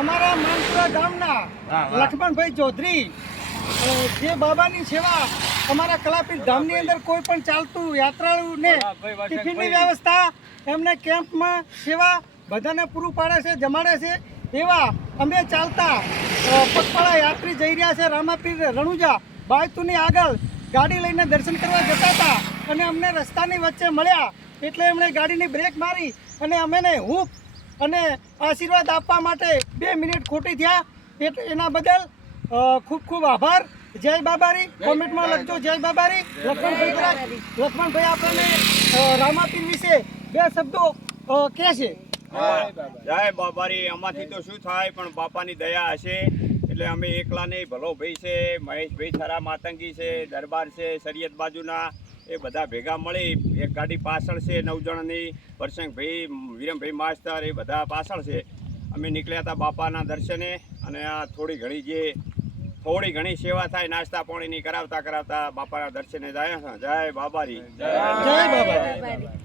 અમારા માનપુરા ગામના લક્ષ્મણભાઈ ચૌધરી જે બાબાની સેવા અમારા કલાપીર ધામની અંદર કોઈ પણ ચાલતું યાત્રાળુને ટિફિનની વ્યવસ્થા એમને કેમ્પમાં સેવા બધાને પૂરું પાડે છે, જમાડે છે. એવા અમે ચાલતા પગપાળા યાત્રી જઈ રહ્યા છે રામાપીર રણુજા બાયતુની આગળ ગાડી લઈને દર્શન કરવા જતા હતા અને અમને રસ્તાની વચ્ચે મળ્યા એટલે એમણે ગાડીની બ્રેક મારી અને અમેને હૂંફ અને આશીર્વાદ આપવા માટે 2 મિનિટ ખોટી થયા. એના બદલ ખૂબ ખૂબ આભાર. જય બાબારી. કોમેન્ટમાં લખજો જય બાબારી. લક્ષ્મણભાઈ આપણને રામાપીર વિશે 2 શબ્દો કહેશે. જય બાબારી. આમાંથી તો શું થાય, પણ બાપાની દયા હશે એટલે અમે એકલા નહીં, ભલો ભાઈ છે, મહેશભાઈ થરા માતંગી છે, દરબાર છે, શરિયત બાજુના એ બધા ભેગા મળી એક ગાડી પાછળ છે 9 જણની, પરસંગભાઈ, વિરમભાઈ માસ્તર એ બધા પાછળ છે. અમે નીકળ્યા હતા બાપાના દર્શને અને આ થોડી ઘણી સેવા થાય, નાસ્તા પાણીની કરાવતા બાપાના દર્શને જાય. જય બાબારી. જય બાબારી.